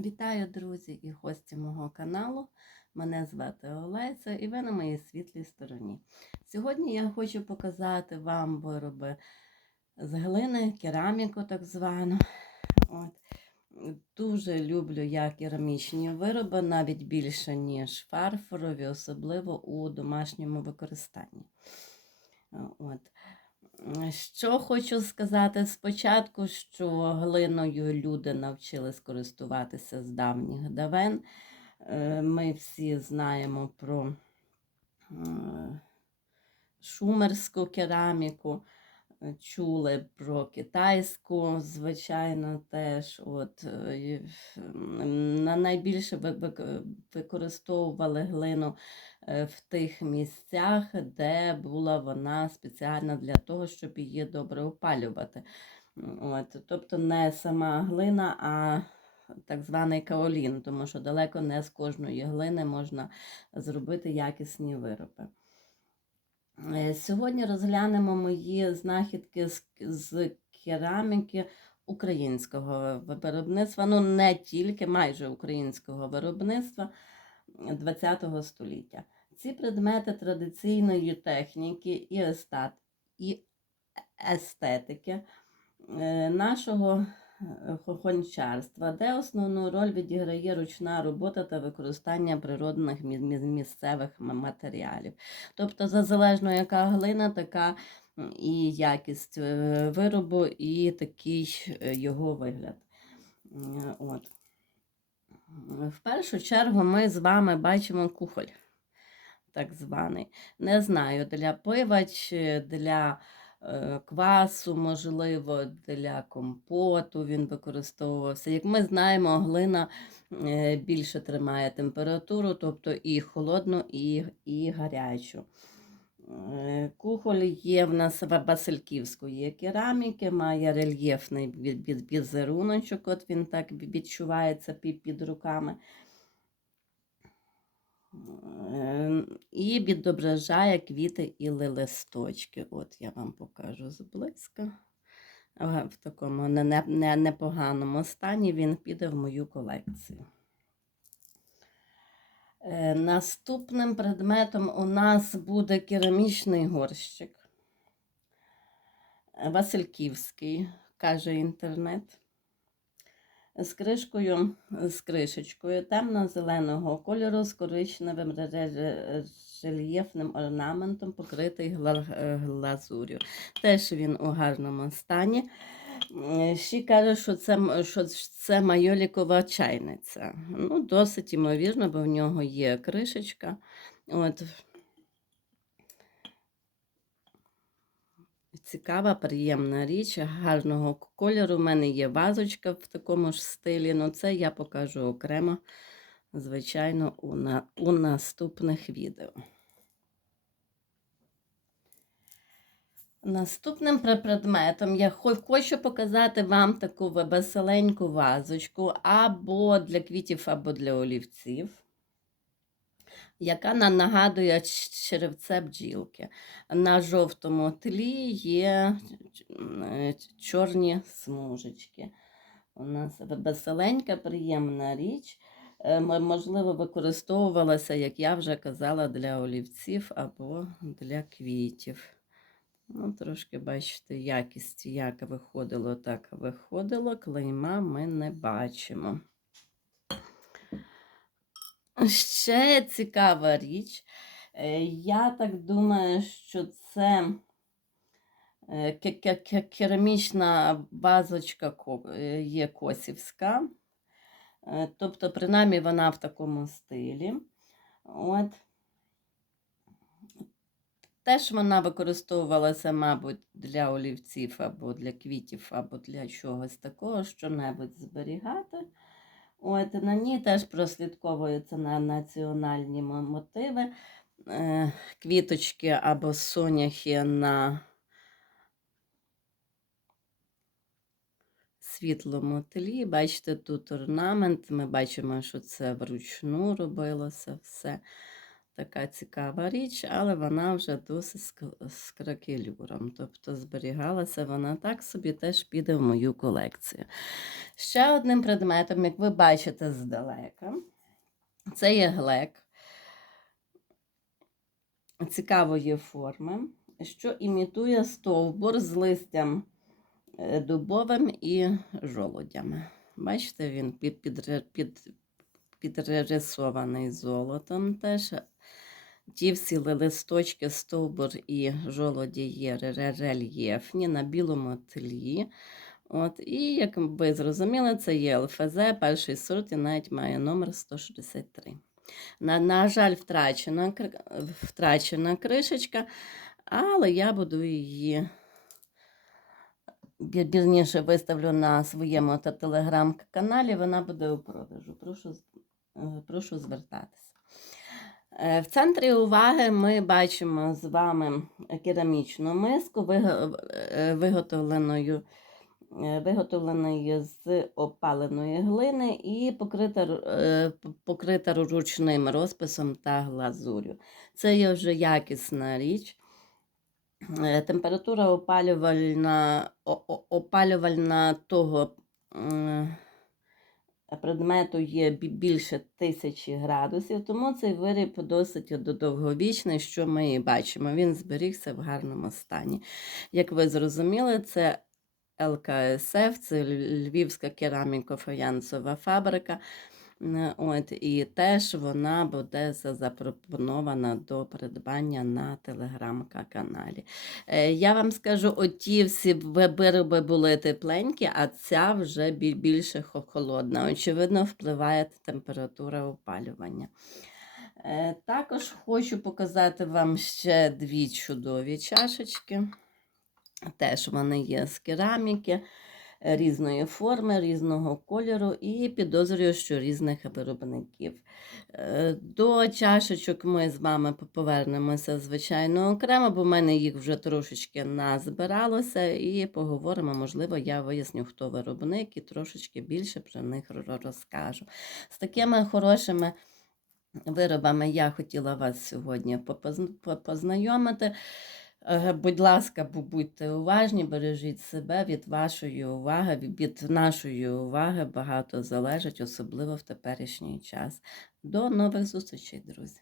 Вітаю, друзі і гості мого каналу. Мене звати Олеся і ви на моїй світлій стороні. Сьогодні я хочу показати вам вироби з глини, кераміку так звану. От. Дуже люблю я керамічні вироби, навіть більше, ніж фарфорові, особливо у домашньому використанні. От. Що хочу сказати спочатку, що глиною люди навчились користуватися з давніх давен. Е, Ми всі знаємо про шумерську кераміку, е, чули про китайську, звичайно, теж. От, е, на найбільше ви- ви- використовували глину в тих місцях, де була вона спеціальна для того, щоб її добре опалювати. От, тобто не сама глина, а так званий каолін, тому що далеко не з кожної глини можна зробити якісні вироби. Е, Сьогодні розглянемо мої знахідки з, з кераміки українського виробництва, ну не тільки майже українського виробництва ХХ століття. Ці предмети традиційної техніки і, естет, і естетики е, нашого е, хохончарства, де основну роль відіграє ручна робота та використання природних мі- мі- місцевих матеріалів. Тобто, за залежно яка глина, така і якість е, виробу, і такий е, його вигляд. От. В першу чергу ми з вами бачимо кухоль, так званий. Не знаю, для пива чи для е, квасу, можливо, для компоту він використовувався. Як ми знаємо, глина е, більше тримає температуру, тобто і холодну, і, і гарячу. Кухоль є в нас ва- васильківської кераміки, має рельєфний ві- ві- візеруночок, от він так відчувається під, під руками. І відображає квіти і листочки. От я вам покажу зблизька. В такому не- не- не- непоганому стані він піде в мою колекцію. Е, Наступним предметом у нас буде керамічний горщик. Васильківський, каже інтернет. З кришкою, з кришечкою темно-зеленого кольору з коричневим ре- ре- рельєфним орнаментом, покритий е, глазур'ю. Теж він у гарному стані. Ще каже, що це, що це майолікова чайниця. Ну, досить ймовірно, бо в нього є кришечка. От. Цікава, приємна річ, гарного кольору. У мене є вазочка в такому ж стилі, але це я покажу окремо, звичайно, у, на, у наступних відео. Наступним предметом я хочу показати вам таку ве- веселеньку вазочку або для квітів, або для олівців, яка на- нагадує черевце бджілки. На жовтому тлі є е, чорні смужечки. У нас ве- веселенька, приємна річ. Е, Можливо, використовувалася, як я вже казала, для олівців або для квітів. Ну, трошки бачите, якість як виходило, так виходило. Клейма ми не бачимо. Ще цікава річ. Е, Я так думаю, що це е, ке- ке- ке- керамічна вазочка ко- е, є косівська. Тобто, принаймні, вона в такому стилі. От. Теж вона використовувалася, мабуть, для олівців або для квітів, або для чогось такого, що-небудь зберігати. От, на ній теж прослідковуються на національні мотиви. Е, квіточки або соняхи на світлому тлі. Бачите, тут орнамент. Ми бачимо, що це вручну робилося все. Така цікава річ, але вона вже досить з кракелюром. Тобто зберігалася вона так собі, теж піде в мою колекцію. Ще одним предметом, як ви бачите здалека, це є глек цікавої форми, що імітує стовбур з листям е, дубовим і жолудями. Бачите, він під, під, під, підрисований золотом теж. Ті всі листочки, стовбур і жолоді є рельєфні на білому тлі. От, і, як ви зрозуміли, це є ЛФЗ, перший сорт і навіть має номер 163. На, на жаль, втрачена, втрачена кришечка, але я буду її пізніше виставлю на своєму телеграм-каналі, вона буде у продажу. Прошу, е, прошу звертатися. Е, В центрі уваги ми бачимо з вами керамічну миску, е, виготовленою, е, виготовленою з опаленої глини і покрита, покрита ручним розписом та глазурю. Це є вже якісна річ. Температура опалювальна, опалювальна того предмету є більше тисячі градусів, тому цей виріб досить довговічний, що ми і бачимо. Він зберігся в гарному стані. Як ви зрозуміли, це ЛКСФ, це Львівська кераміко-фаянсова фабрика. Н- От, і теж вона буде запропонована до придбання на телеграм-каналі. Е, Я вам скажу, оті всі ви- вироби були тепленькі, а ця вже більше холодна. Очевидно, впливає температура опалювання. Е, Також хочу показати вам ще дві чудові чашечки. Теж вони є з кераміки е, різної форми, різного кольору і підозрюю, що різних виробників. Е, До чашечок ми з вами повернемося, звичайно, окремо, бо в мене їх вже трошечки назбиралося, і поговоримо, можливо, я виясню, хто виробник, і трошечки більше про них розкажу. З такими хорошими виробами я хотіла вас сьогодні познайомити. Будь ласка, будьте уважні, бережіть себе від вашої уваги, від нашої уваги багато залежить, особливо в теперішній час. До нових зустрічей, друзі!